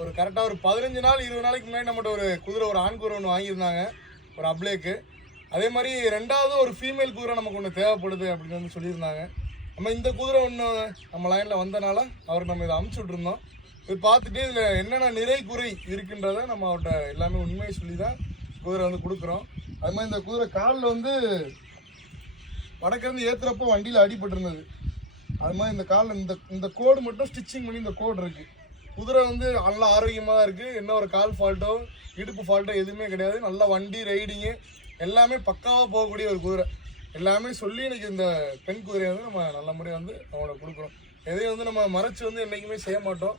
ஒரு கரெக்டாக ஒரு 15 நாள் 20 நாளைக்கு முன்னாடி நம்மகிட்ட ஒரு குதிரை, ஒரு ஆண் குதிரை ஒன்று வாங்கியிருந்தாங்க, ஒரு அப்ளேக்கு. அதே மாதிரி 2வது ஒரு ஃபீமேல் குதிரை நமக்கு ஒன்று தேவைப்படுது அப்படின்னு வந்து சொல்லியிருந்தாங்க. நம்ம இந்த குதிரை ஒன்று நம்ம லைனில் வந்தனால அவருக்கு நம்ம இதை அமுச்சு விட்ருந்தோம். இது பார்த்துட்டு இதில் என்னென்ன நிறை குறை இருக்குன்றதை நம்ம அவர்கிட்ட எல்லாமே உண்மையை சொல்லி தான் குதிரை வந்து கொடுக்குறோம். அது மாதிரி இந்த குதிரை காலில் வந்து வடக்கிருந்து ஏற்றுறப்போ வண்டியில் அடிபட்டிருந்தது. அது மாதிரி இந்த காலில் இந்த கோடு மட்டும் ஸ்டிச்சிங் பண்ணி இந்த கோடு இருக்குது. குதிரை வந்து நல்லா ஆரோக்கியமாக தான் இருக்குது. என்ன ஒரு கால் ஃபால்ட்டோ இடுப்பு ஃபால்ட்டோ எதுவுமே கிடையாது. நல்லா வண்டி ரைடிங்கு எல்லாமே பக்காவாக போகக்கூடிய ஒரு குதிரை. எல்லாமே சொல்லி இன்றைக்கி இந்த பெண் குதிரையை வந்து நம்ம நல்ல முறையாக வந்து அவங்கள கொடுக்குறோம். எதையும் வந்து நம்ம மறைச்சி வந்து என்றைக்குமே செய்ய மாட்டோம்.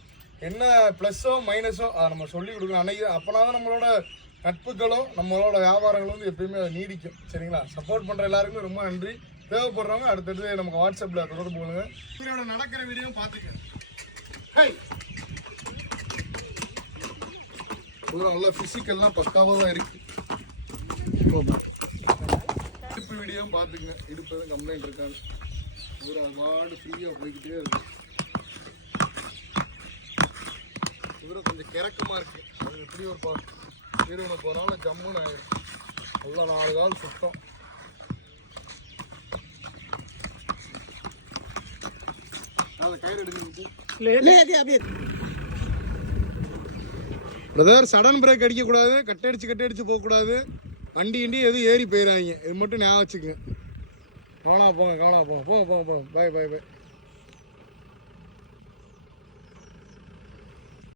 என்ன ப்ளஸ்ஸோ மைனஸோ அதை நம்ம சொல்லி கொடுக்கணும். அன்றைக்கி அப்போனா தான் நம்மளோட நட்புகளும் நம்மளோட வியாபாரங்களும் வந்து எப்பயுமே அதை நீடிக்கும். சரிங்களா? சப்போர்ட் பண்ணுற எல்லாருக்குமே ரொம்ப நன்றி. தேவைப்படுறவங்க அடுத்தடுத்து நமக்கு வாட்ஸ்அப்பில் தொடர்பு பண்ணுங்க. குதிரையோட நடக்கிற வீடியோ பார்த்துக்க. குதிரை நல்லா ஃபிசிக்கல்லாம் பக்காவாக தான் இருக்கு. இடுப்பு வீடியோ பார்த்துக்குங்க. இடுப்பு எதுவும் கம்ப்ளைண்ட் இருக்காது. குதிரை வார்டு ஃப்ரீயாக போய்கிட்டே இருக்கு. குதிரை கொஞ்சம் கிறக்கமாக இருக்கு. அது எப்படி ஒரு இருபது போனாலும் ஜம்முன்னு ஆயிடும். நல்லா 4 கால் சுத்தம். அதை கயிறு எடுக்க பிரதர், சடன் பிரேக் அடிக்கக்கூடாது, கட்டடிச்சு போகக்கூடாது. வண்டி எதுவும் ஏறி போயிடாதீங்க. இது மட்டும் ஞாபகம் வச்சுக்கோங்க. கவனம் போங்க. பாய்.